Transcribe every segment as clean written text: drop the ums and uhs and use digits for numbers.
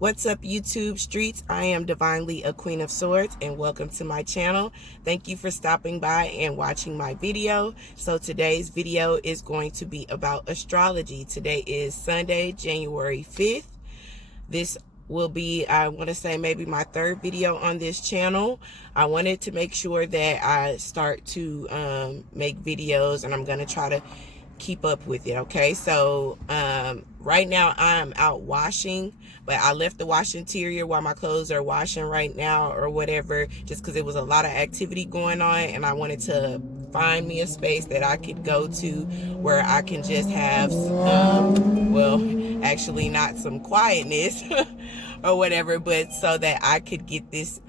What's up, YouTube streets? I am Divinely a Queen of Swords, and welcome to my channel. Thank you for stopping by and watching my video. So today's video is going to be about astrology. Today is Sunday, January 5th. This will be, I want to say, maybe my third video on this channel. I wanted to make sure that I start to make videos, and I'm going to try to keep up with it. Okay, so right now I'm out washing, but I left the wash interior while my clothes are washing right now or whatever, just because it was a lot of activity going on, and I wanted to find me a space that I could go to where I can just have well, actually not some quietness or whatever, but so that I could get this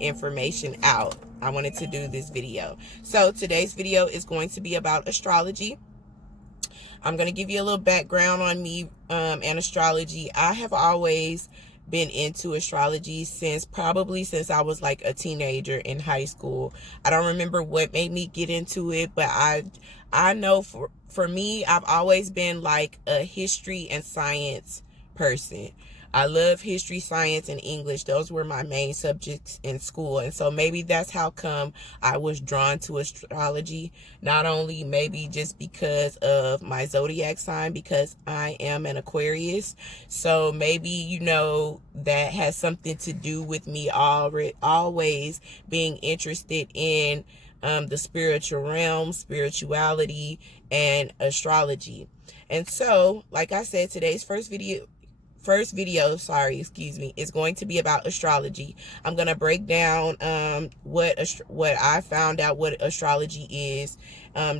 information out. I wanted to do this video. So today's video is going to be about astrology. I'm going to give you a little background on me and astrology. I have always been into astrology since I was like a teenager in high school. I don't remember what made me get into it, but I know for me, I've always been like a history and science person. I love history, science, and English. Those were my main subjects in school. And so maybe that's how come I was drawn to astrology. Not only maybe just because of my zodiac sign, because I am an Aquarius. So maybe, you know, that has something to do with me always being interested in the spiritual realm, spirituality, and astrology. And so, like I said, today's first video, is going to be about astrology. I'm going to break down what I found out what astrology is,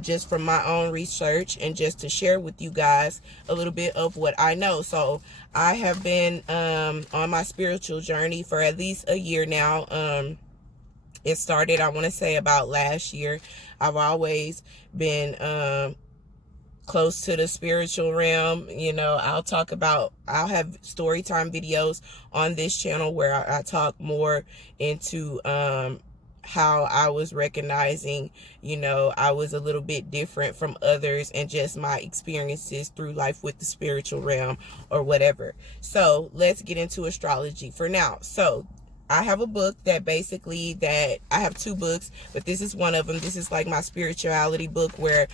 just from my own research, and just to share with you guys a little bit of what I know. So I have been on my spiritual journey for at least a year now. It started, I want to say, about last year. I've always been close to the spiritual realm. You know, I'll have story time videos on this channel where I talk more into how I was recognizing, you know, I was a little bit different from others, and just my experiences through life with the spiritual realm or whatever. So let's get into astrology for now. So I have a book I have two books, but this is one of them. This is like my spirituality book, where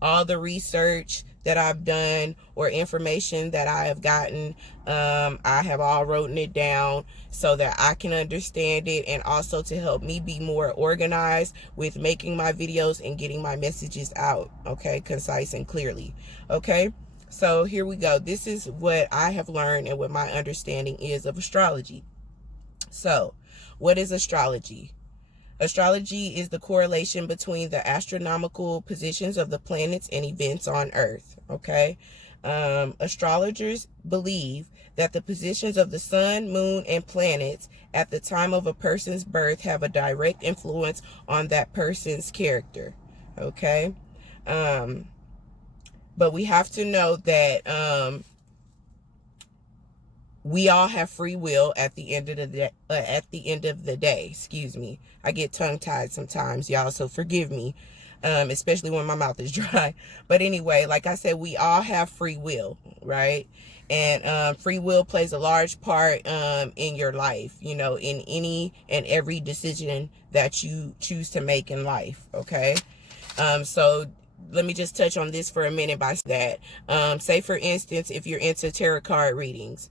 all the research that I've done or information that I have gotten, I have all written it down so that I can understand it, and also to help me be more organized with making my videos and getting my messages out, okay, concise and clearly. Okay, so here we go. This is what I have learned and what my understanding is of astrology. So, what is astrology? Astrology is the correlation between the astronomical positions of the planets and events on Earth, okay? Astrologers believe that the positions of the sun, moon, and planets at the time of a person's birth have a direct influence on that person's character, okay? But we have to know that we all have free will at the end of the day. Excuse me. I get tongue-tied sometimes, y'all, so forgive me, especially when my mouth is dry. But anyway, like I said, we all have free will, right? And free will plays a large part in your life, you know, in any and every decision that you choose to make in life, okay? So let me just touch on this for a minute by that. Say, for instance, if you're into tarot card readings,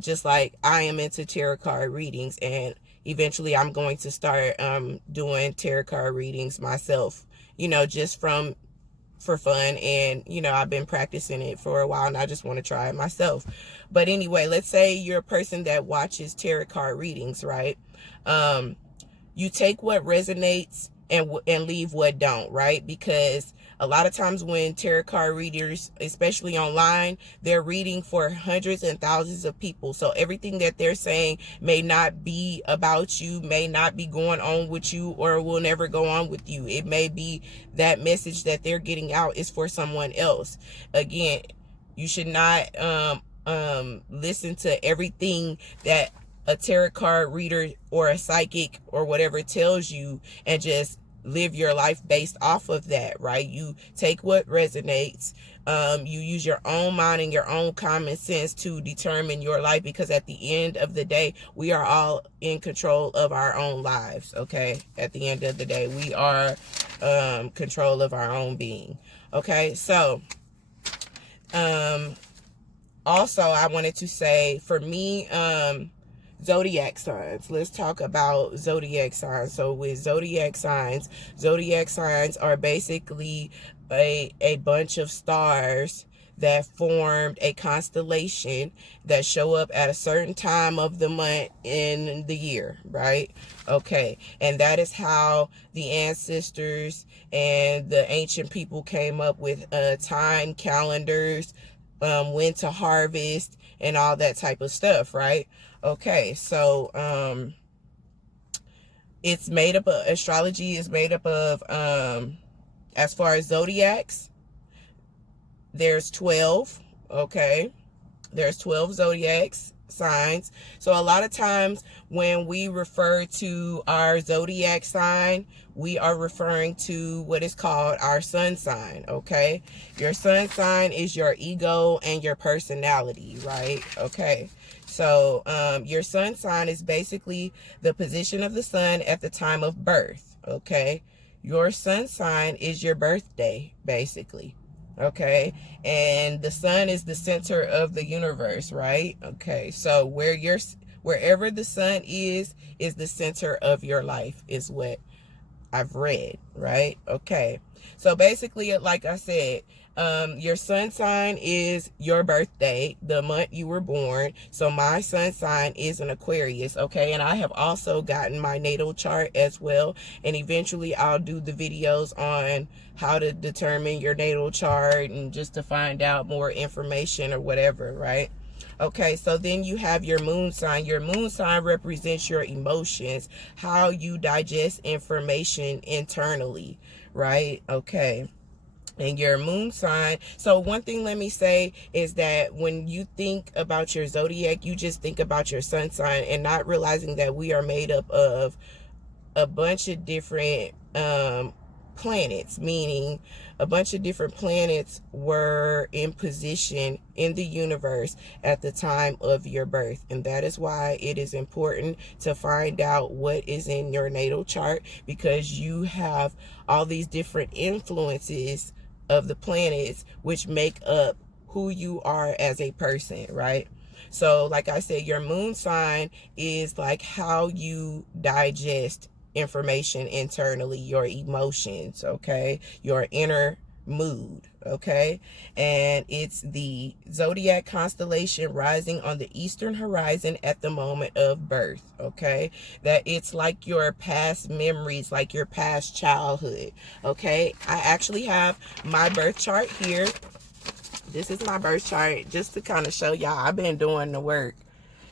just like I am into tarot card readings, and eventually I'm going to start doing tarot card readings myself, you know, just for fun. And, you know, I've been practicing it for a while, and I just want to try it myself. But anyway, let's say you're a person that watches tarot card readings, right? You take what resonates and leave what don't, right? Because a lot of times when tarot card readers, especially online, they're reading for hundreds and thousands of people. So everything that they're saying may not be about you, may not be going on with you, or will never go on with you. It may be that message that they're getting out is for someone else. Again, you should not listen to everything that a tarot card reader or a psychic or whatever tells you and just live your life based off of that, right? You take what resonates, You use your own mind and your own common sense to determine your life, because at the end of the day, we are all in control of our own lives. Okay, at the end of the day, we are control of our own being. Okay, so also I wanted to say, for me, zodiac signs. Let's talk about zodiac signs. So with zodiac signs are basically a bunch of stars that formed a constellation that show up at a certain time of the month in the year, right? Okay, and that is how the ancestors and the ancient people came up with time calendars, when to harvest, and all that type of stuff, right? Okay, so it's made up of, astrology is made up of, as far as zodiacs, there's 12. Okay, there's 12 zodiacs signs. So a lot of times when we refer to our zodiac sign, we are referring to what is called our sun sign. Okay, your sun sign is your ego and your personality, right? Okay, so your sun sign is basically the position of the sun at the time of birth. Okay, your sun sign is your birthday, basically. Okay, and the sun is the center of the universe, right? Okay, so wherever the sun is the center of your life, is what I've read, right? Okay, so basically, like I said, your sun sign is your birthday, the month you were born. So my sun sign is an Aquarius. Okay, and I have also gotten my natal chart as well, and eventually I'll do the videos on how to determine your natal chart and just to find out more information or whatever, right? Okay, so then you have your moon sign. Your moon sign represents your emotions, how you digest information internally, right? Okay, and your moon sign. So one thing, let me say, is that when you think about your zodiac, you just think about your sun sign, and not realizing that we are made up of a bunch of different planets, meaning a bunch of different planets were in position in the universe at the time of your birth. And that is why it is important to find out what is in your natal chart, because you have all these different influences of the planets which make up who you are as a person, right? So like I said, your moon sign is like how you digest information internally, your emotions, okay, your inner mood, okay, and it's the zodiac constellation rising on the eastern horizon at the moment of birth. Okay, that it's like your past memories, like your past childhood. Okay, I actually have my birth chart here. This is my birth chart, just to kind of show y'all I've been doing the work.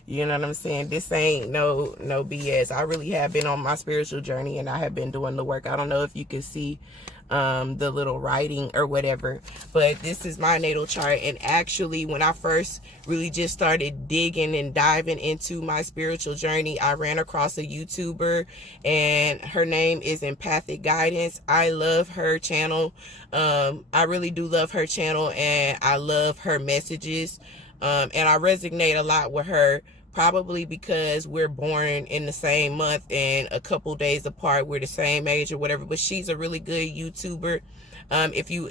You know what I'm saying? This ain't no BS. I really have been on my spiritual journey, and I have been doing the work. I don't know if you can see the little writing or whatever, but this is my natal chart. And actually, when I first really just started digging and diving into my spiritual journey, I ran across a YouTuber, and her name is Empathic Guidance. I love her channel. I really do love her channel, and I love her messages. And I resonate a lot with her, probably because we're born in the same month and a couple days apart. We're the same age or whatever, but she's a really good YouTuber.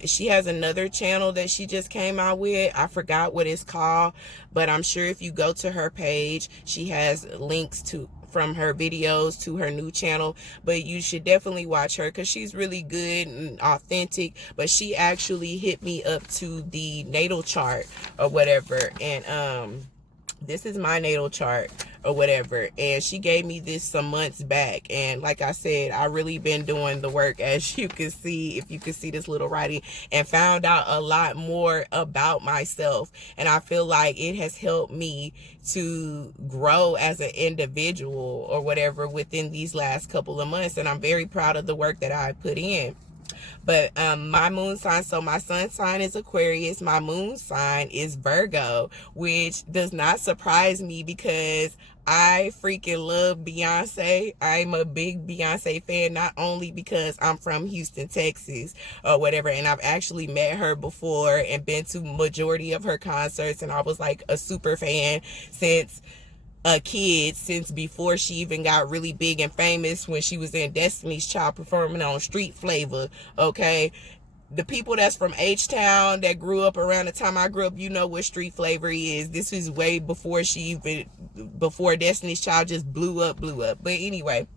She has another channel that she just came out with. I forgot what it's called, but I'm sure if you go to her page, she has links from her videos to her new channel. But you should definitely watch her, because she's really good and authentic. But she actually hit me up to the natal chart or whatever, and this is my natal chart or whatever, and she gave me this some months back. And like I said, I really been doing the work, as you can see, if you can see this little writing, and found out a lot more about myself. And I feel like it has helped me to grow as an individual or whatever within these last couple of months, and I'm very proud of the work that I put in. But my moon sign, so my sun sign is Aquarius, my moon sign is Virgo, which does not surprise me because I freaking love Beyonce. I'm a big Beyonce fan, not only because I'm from Houston, Texas, or whatever, and I've actually met her before and been to majority of her concerts, and I was like a super fan since a kid, since before she even got really big and famous, when she was in Destiny's Child performing on Street Flavor. Okay, the people that's from H-Town that grew up around the time I grew up, you know what Street Flavor is. This is way before before Destiny's Child just blew up. But anyway,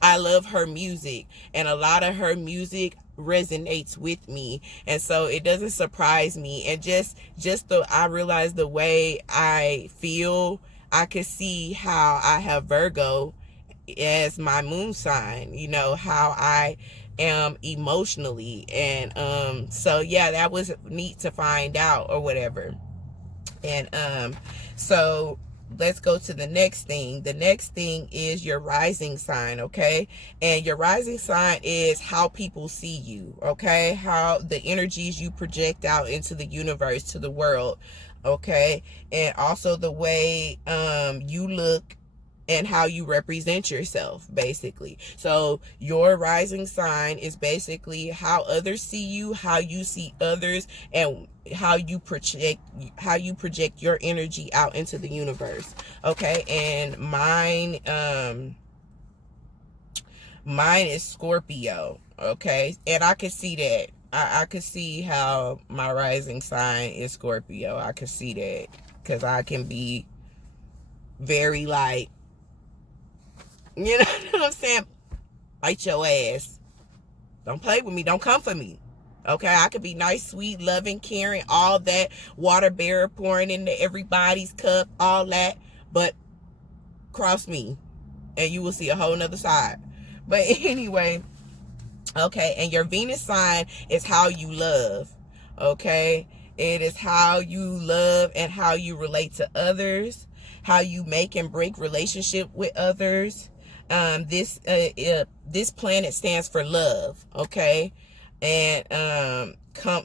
I love her music, and a lot of her music resonates with me, and so it doesn't surprise me. And I realize the way I feel, I could see how I have Virgo as my moon sign, you know, how I am emotionally. And so yeah, that was neat to find out or whatever. And so let's go to the next thing. The next thing is your rising sign, okay? And your rising sign is how people see you, okay? How the energies you project out into the universe, to the world, okay? And also the way you look and how you represent yourself, basically. So your rising sign is basically how others see you, how you see others, and how you project your energy out into the universe. Okay, and mine is Scorpio. Okay, and I could see that. I could see how my rising sign is Scorpio. I could see that because I can be very like, you know what I'm saying? Bite your ass. Don't play with me. Don't come for me. Okay? I could be nice, sweet, loving, caring, all that. Water bearer, pouring into everybody's cup, all that. But cross me, and you will see a whole nother side. But anyway, okay. And your Venus sign is how you love. Okay? It is how you love and how you relate to others, how you make and break relationship with others. This planet stands for love, okay? And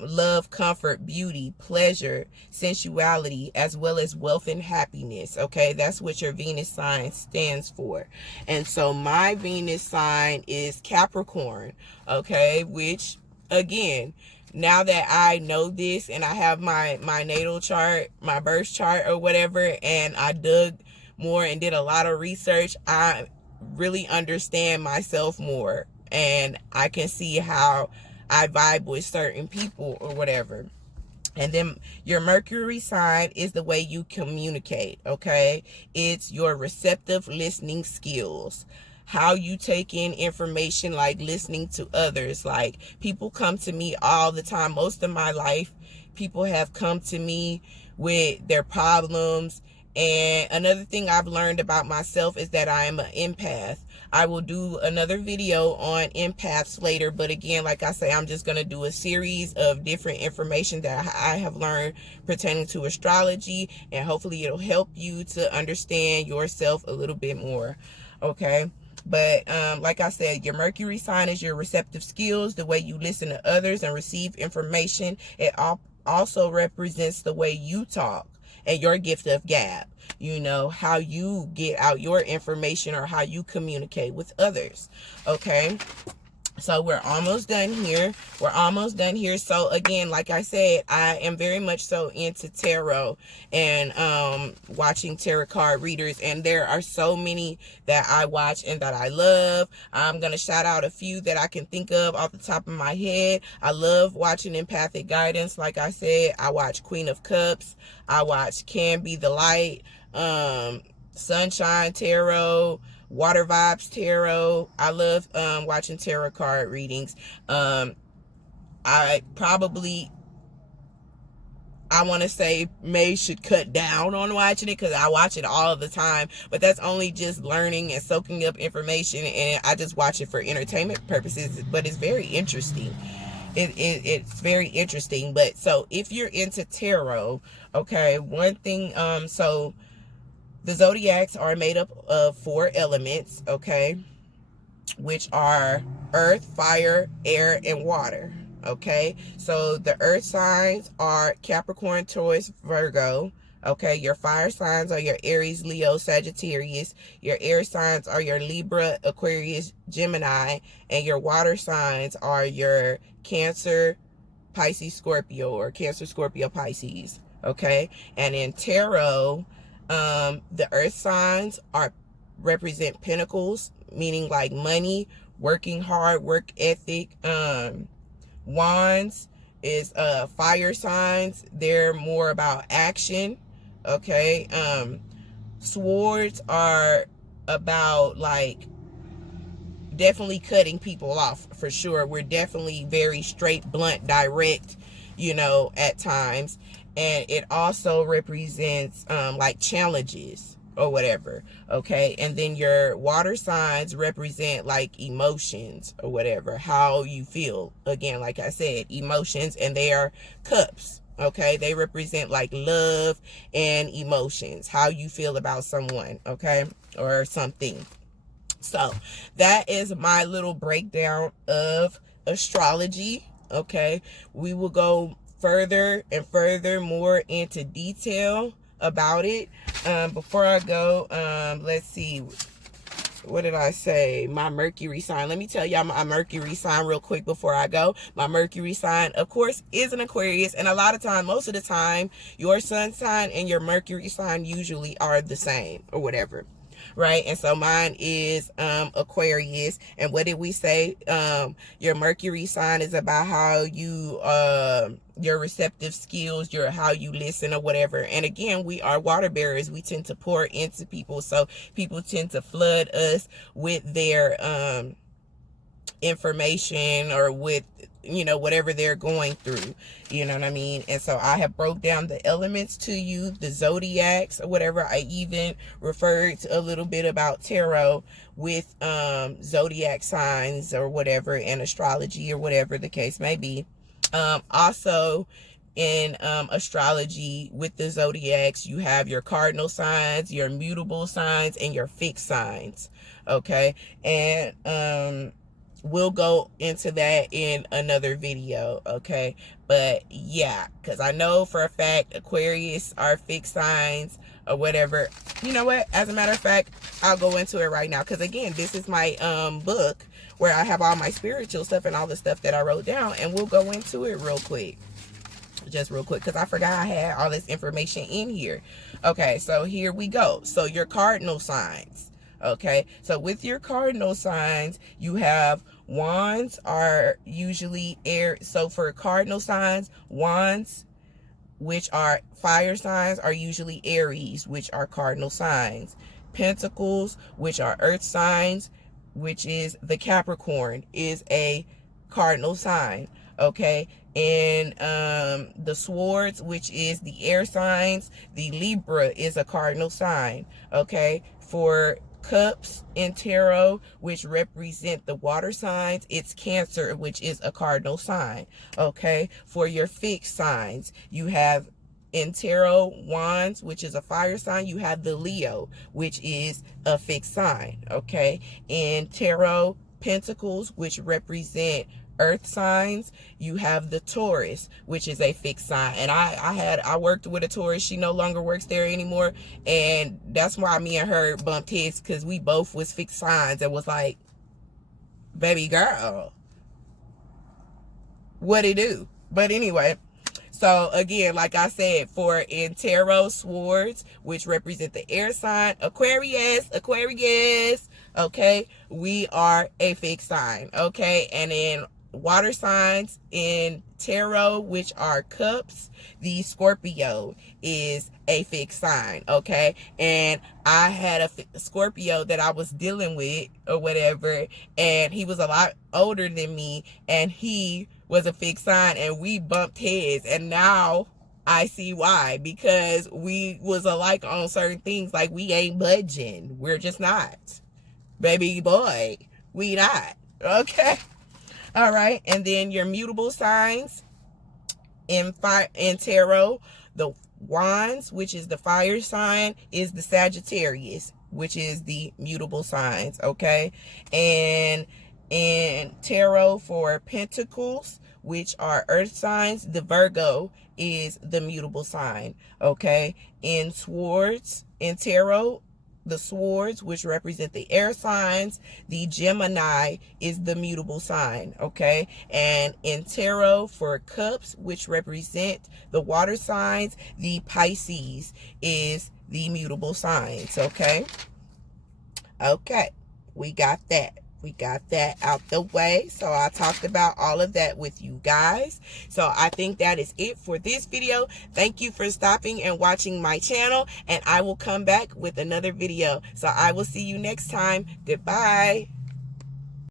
love, comfort, beauty, pleasure, sensuality, as well as wealth and happiness, okay? That's what your Venus sign stands for. And so my Venus sign is Capricorn, okay? Which, again, now that I know this and I have my natal chart, my birth chart or whatever, and I dug more and did a lot of research, I really understand myself more, and I can see how I vibe with certain people or whatever. And then your Mercury sign is the way you communicate, okay? It's your receptive listening skills, how you take in information, like listening to others. Like, people come to me all the time. Most of my life, people have come to me with their problems. And another thing I've learned about myself is that I am an empath. I will do another video on empaths later, but again, like I say, I'm just going to do a series of different information that I have learned pertaining to astrology, and hopefully it'll help you to understand yourself a little bit more, okay? But like I said, your Mercury sign is your receptive skills, the way you listen to others and receive information. It also represents the way you talk and your gift of gab, you know, how you get out your information or how you communicate with others, okay? So we're almost done here. So again, like I said, I am very much so into tarot and watching tarot card readers, and there are so many that I watch and that I love. I'm going to shout out a few that I can think of off the top of my head. I love watching empathic guidance. Like I said, I watch Queen of Cups. I watch Can Be the Light, Sunshine Tarot, Water Vibes Tarot. I love watching tarot card readings. I want to say May should cut down on watching it because I watch it all the time, but that's only just learning and soaking up information, and I just watch it for entertainment purposes. But it's very interesting. It's very interesting. But so if you're into tarot, okay, one thing, so the zodiacs are made up of 4 elements, okay? which are earth, fire, air, and water. Okay, so the earth signs are Capricorn, Taurus, Virgo. Okay, your fire signs are your Aries, Leo, Sagittarius. Your air signs are your Libra, Aquarius, Gemini. And your water signs are your Cancer, Pisces, Scorpio, or Cancer, Scorpio, Pisces. Okay, and in tarot, the earth signs are represent pentacles, meaning like money, working hard, work ethic. Wands is fire signs. They're more about action. Okay. Swords are about like definitely cutting people off for sure. We're definitely very straight, blunt, direct, at times. And it also represents like challenges or whatever. Okay. And then your water signs represent like emotions or whatever, how you feel. Again, like I said, emotions, and they are cups. Okay. They represent like love and emotions, how you feel about someone. Okay. Or something. So that is my little breakdown of astrology. Okay, we will go further and further more into detail about it. Before I go, let's see, what did I say? My Mercury sign. Let me tell y'all my Mercury sign real quick before I go. My Mercury sign, of course, is an Aquarius. And a lot of time, most of the time, your sun sign and your Mercury sign usually are the same or whatever. Right? And so mine is Aquarius. And what did we say? Your Mercury sign is about how you your receptive skills, your how you listen or whatever. And again, we are water bearers. We tend to pour into people. So people tend to flood us with their information or with whatever they're going through, you know what I mean? And so I have broke down the elements to you, the zodiacs or whatever. I even referred to a little bit about tarot with zodiac signs or whatever, and astrology or whatever the case may be. Also in astrology with the zodiacs, you have your cardinal signs, your mutable signs, and your fixed signs. Okay, and we'll go into that in another video. Okay, but yeah, because I know for a fact Aquarius are fixed signs or whatever. You know what, as a matter of fact, I'll go into it right now, because again, this is my book where I have all my spiritual stuff and all the stuff that I wrote down, and we'll go into it real quick, just real quick, because I forgot I had all this information in here. Okay, so here we go. So your cardinal signs. Okay, so with your cardinal signs, you have wands are usually air. So for cardinal signs, wands, which are fire signs, are usually Aries, which are cardinal signs. Pentacles, which are earth signs, which is the Capricorn, is a cardinal sign. Okay, and the swords, which is the air signs, the Libra is a cardinal sign. Okay, for cups in tarot, which represent the water signs, it's Cancer, which is a cardinal sign. Okay, for your fixed signs, you have in tarot wands, which is a fire sign. You have the Leo, which is a fixed sign. Okay, in tarot pentacles, which represent earth signs, you have the Taurus, which is a fixed sign. And I worked with a Taurus. She no longer works there anymore, and that's why me and her bumped heads, because we both was fixed signs and was like, baby girl, what it do? But anyway, so again, like I said, for in tarot, swords, which represent the air sign, Aquarius, okay, we are a fixed sign. Okay, and in water signs in tarot, which are cups, the Scorpio is a fixed sign. Okay, and I had a Scorpio that I was dealing with or whatever, and he was a lot older than me, and he was a fixed sign, and we bumped heads. And now I see why, because we was alike on certain things. Like, we ain't budging. We're just not, baby boy, we not. Okay, all right. And then your mutable signs in tarot, the Wands, which is the fire sign, is the Sagittarius, which is the mutable signs, okay? And in tarot for pentacles, which are earth signs, the Virgo is the mutable sign, okay? In swords, in tarot, the swords, which represent the air signs, the Gemini is the mutable sign, okay? And in tarot for cups, which represent the water signs, the Pisces is the mutable signs, okay? Okay, we got that. We got that out the way. So I talked about all of that with you guys. So I think that is it for this video. Thank you for stopping and watching my channel, and I will come back with another video. So I will see you next time. Goodbye.